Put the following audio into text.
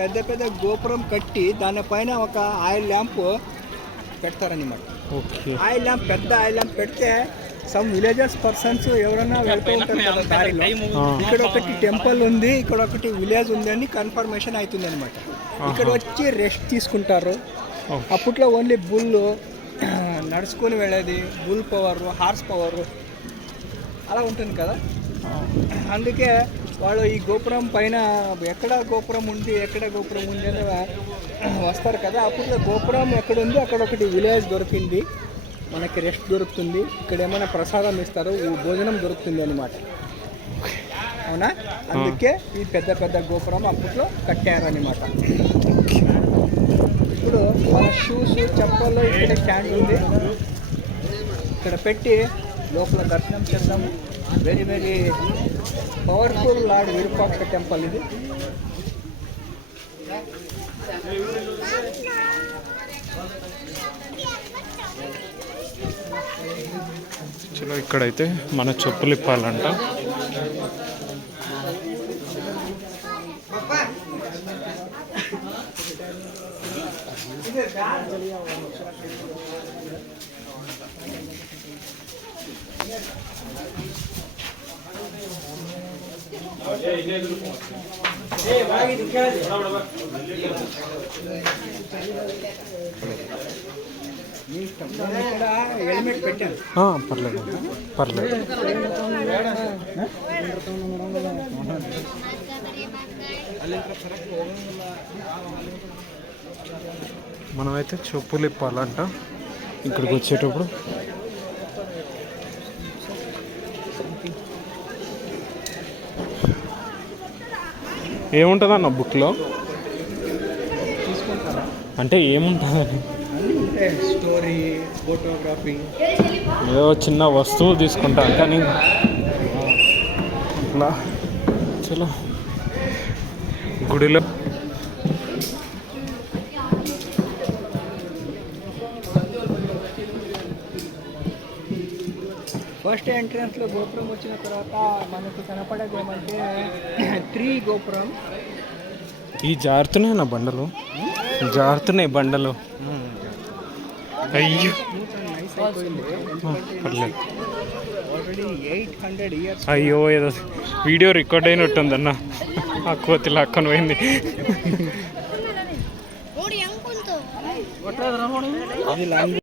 పెద్ద పెద్ద గోపురం కట్టి దానిపైన ఒక ఆయిల్ ల్యాంప్ పెడతారన్నమాట. ఆయిల్ ల్యాంప్, పెద్ద ఆయిల్ ల్యాంప్ పెడితే సమ్ విలేజెస్ పర్సన్స్ ఎవరైనా వెళ్తూ ఉంటారు కదా దారిలో, ఇక్కడ ఒకటి టెంపుల్ ఉంది, ఇక్కడ ఒకటి విలేజ్ ఉంది అని కన్ఫర్మేషన్ అవుతుంది అనమాట. ఇక్కడ వచ్చి రెస్ట్ తీసుకుంటారు. అప్పట్లో ఓన్లీ బుల్ నడుచుకొని వెళ్ళేది, బుల్ పవర్, హార్స్ పవర్ అలా ఉంటుంది కదా. అందుకే వాళ్ళు ఈ గోపురం పైన ఎక్కడ గోపురం ఉంది అని వస్తారు కదా. అప్పట్లో గోపురం ఎక్కడ ఉంది అక్కడ ఒకటి విలేజ్ దొరికింది, మనకి రెస్ట్ దొరుకుతుంది, ఇక్కడ ఏమైనా ప్రసాదం ఇస్తారు, భోజనం దొరుకుతుంది అనమాట. అవునా? అందుకే ఈ పెద్ద పెద్ద గోపురం అప్పట్లో కట్టారనమాట. ఇప్పుడు మన షూస్, చెప్పల్లో ఇక్కడ స్టాండ్ ఉంది, ఇక్కడ పెట్టి లోపల దర్శనం చేద్దాము. Very very powerful lord Virupaksha temple ఇది. చలో ఇక్కడైతే మన చెప్పులు ఇప్పాలంట. హెల్మెట్ పెట్టాను. పర్లేదు. మనమైతే చెప్పులు ఇప్పాలంట ఇక్కడికి వచ్చేటప్పుడు. ఏముంటుంది అన్న బుక్లో? అంటే ఏముంటుందని? స్టోరీ, ఫోటోగ్రఫీ, ఏదో చిన్న వస్తువు తీసుకుంటా కానీ అట్లా. చలో గుడిలో ఫస్ట్ ఎంట్రన్స్లో గోపురం వచ్చిన తర్వాత మనకు కనపడేది ఏమంటే 3 గోపురం. ఈ జారుతున్నాయి నా బండలు, బండలు. అయ్యో పర్లేదు. అయ్యో ఏదో వీడియో రికార్డ్ అయినట్టుందన్న. ఆ కోతి లాక్కొని పోయింది. అది లాంగ్